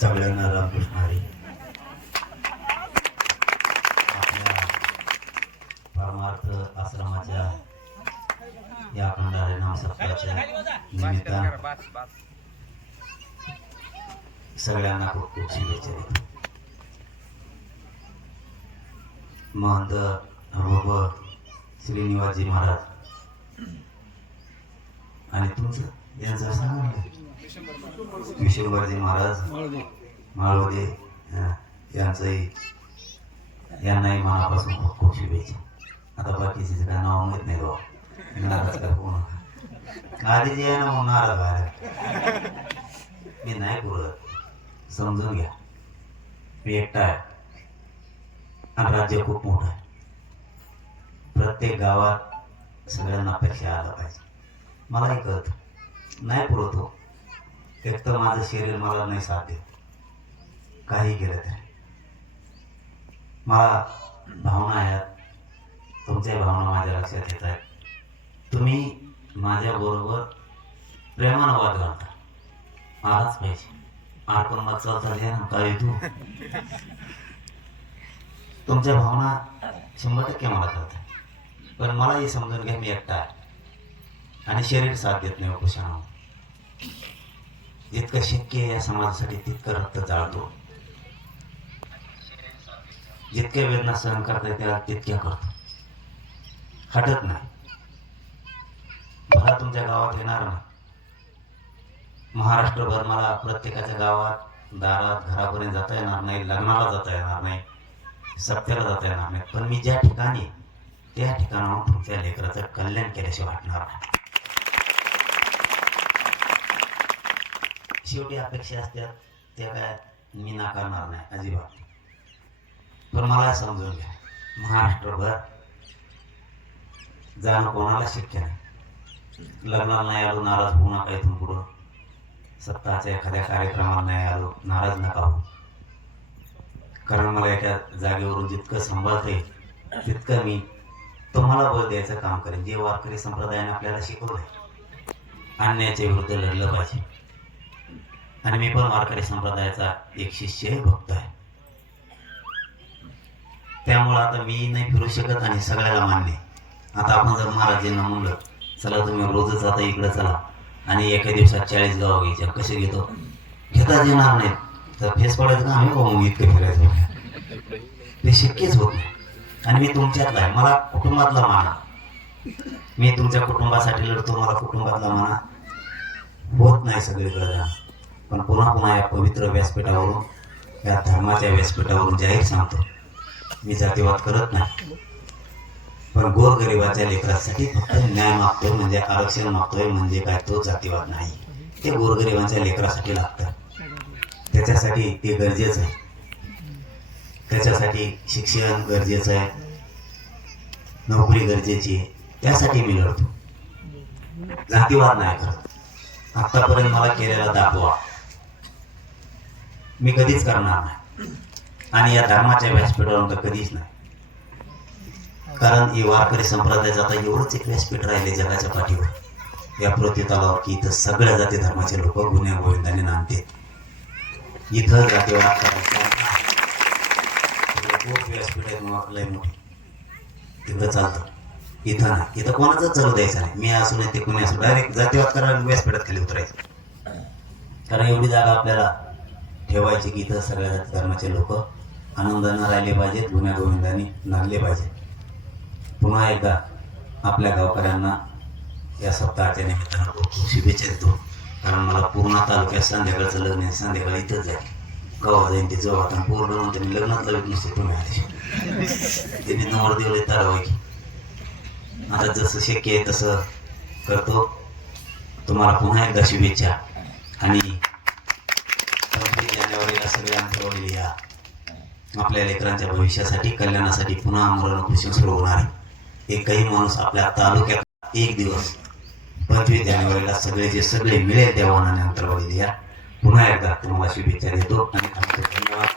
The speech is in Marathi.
सगळ्यांना रामकृष्ण हरी. आपल्या परमार्थ आश्रमाच्या या अखंड हरिनाम सप्ताहाच्या निमित्तानं सगळ्यांना खूप खूप शुभेच्छा देतो. महंत रोबर श्रीनिवासजी महाराज आणि तुमचं यांचं सांगा, विशंभरजी महाराज माळवदे यांचंही यांनाही मनापासून खूप खूप शुभेच्छा. आता बाकीचे काय नाव माहीत नाही बाबा, नाराज काय कोण आधी जे आहे ना म्हणून नाराज व्हायला मी नाही बोलत. समजून घ्या, मी एकटा आहे आणि राज्य खूप मोठं आहे. प्रत्येक गावात सगळ्यांना अपेक्षा आला पाहिजे. मलाही कळत नाही पुरवतो. एक तर माझं शरीर मला नाही साथ देत, काही केलं तरी. मला भावना आहेत, तुमच्या भावना माझ्या लक्षात येत आहेत. तुम्ही माझ्याबरोबर प्रेमानं वाद घालता, आलाच पाहिजे. आपण मग चालता ना काय तू, तुमच्या भावना 100% मला कळतात. पण मलाही समजून घ्या, मी एकटा आहे आणि शरीर साथ देत नाही. उपशाना जितकं शक्य आहे या समाजासाठी तितकं रक्त जाळतो. जितक्या वेदना सहन करता येत्या तितक्या करतो, हटत नाही. मला तुमच्या गावात येणार नाही. महाराष्ट्रभर मला प्रत्येकाच्या गावात दारात घरापर्यंत जाता येणार नाही, लग्नाला जाता येणार नाही, सप्त्याला जाता येणार नाही. पण मी ज्या ठिकाणी त्या ठिकाणावर तुमच्या लेकराचं कल्याण केल्याशिवाय वाटणार नाही. शेवटी अपेक्षा असतात त्या काय मी नाकारणार नाही अजिबात. पण मला समजून घ्या, महाराष्ट्रभर जाणं कोणाला शक्य नाही. लग्नाला नाही आलो नाराज होऊ नका. इथून पुढं सप्ताहाच्या एखाद्या कार्यक्रमाला नाही आलो नाराज नका हो. कारण मला एका जागेवरून जितकं सांभाळता येईल तितकं मी तुम्हाला बळ द्यायचं काम करेन. जे वारकरी संप्रदायाने आपल्याला शिकवलंय, अन्यायाच्या विरुद्ध लढलं पाहिजे. आणि मी पण वारकरी संप्रदायाचा एक शिष्य आहे, भक्त आहे. त्यामुळं आता मी नाही फिरू शकत आणि सगळ्याला मान्य. आता आपण जर महाराजांना म्हणलं चला तुम्ही रोजच आता इकडं चला आणि एका दिवसात 40 गाव घ्यायच्या, कसे घेतो? घेताच येणार नाहीत. तर फेस पडायचं का आम्ही मग इतकं फिरायचं, ते शक्यच होत नाही. आणि मी तुमच्यातला आहे, मला कुटुंबातला माना. मी तुमच्या कुटुंबासाठी लढतो, मला कुटुंबातला माना होत नाही सगळीकडे जाणं. पण पुन्हा पुन्हा या पवित्र व्यासपीठावरून, या धर्माच्या व्यासपीठावरून जाहीर सांगतो, मी जातीवाद करत नाही. पण गोरगरिबाच्या लेकरासाठी फक्त न्याय मागतोय, म्हणजे आरक्षण मागतोय, म्हणजे काय तो जातीवाद नाही. ते गोरगरिबांच्या लेकरासाठी लागतं. त्याच्यासाठी ते गरजेचं आहे. त्याच्यासाठी शिक्षण गरजेचं आहे, नोकरी गरजेची आहे. त्यासाठी मी लढतो, जातीवाद नाही करत. आतापर्यंत मला केलेला दाखवा मी कधीच करणार नाही. आणि या धर्माच्या व्यासपीठावर तर कधीच नाही. कारण ही वारकरी संप्रदायाचं आता एवढंच एक व्यासपीठ राहिले जगाच्या पाठीवर, या पृथ्वी तलावर, की इथं सगळ्या जाती धर्माचे लोक गुन्ह्या गोविंदाने नांदते. इथं जातीवाद करायचा खूप व्यासपीठ आहे, लय मोठी, तिकडं चालतं. इथं नाही, इथं कोणाचं चालू द्यायचं नाही. मी असू नाही ते कोणी असू, डायरेक्ट जातीवाद करायला व्यासपीठात खाली उतरायचं. कारण एवढी जागा आपल्याला ठेवायची की इथं सगळ्या जाती धर्माचे लोक आनंदानं राहिले पाहिजेत, गुन्ह्या गोविंदाने नांदले पाहिजेत. पुन्हा एकदा आपल्या गावकऱ्यांना या सप्ताहाच्या निमित्तानं खूप शुभेच्छा देतो. कारण मला पूर्ण तालुक्यात संध्याकाळचं लग्न आहे, संध्याकाळी इथंच जाईल. गावात जाईन ते जवळ आता पूर्ण म्हणते मी लग्नात लग्न नसते तुम्ही आले त्यांनी नवर देवले तारावं की. आता जसं शक्य आहे तसं करतो. तुम्हाला पुन्हा एकदा शुभेच्छा. आणि 26 जानेवारीला सगळे आमच्यावरील या आपल्या लेकरांच्या भविष्यासाठी, कल्याणासाठी पुन्हा आमरण उपोषण सुरू होणार आहे. एकही माणूस आपल्या तालुक्यात एक दिवस 25 जानेवारीला सगळे मिळेल त्या वाहनाने अंतर्वाली या. पुन्हा एकदा तुम्हाला शुभेच्छा देतो आणि धन्यवाद.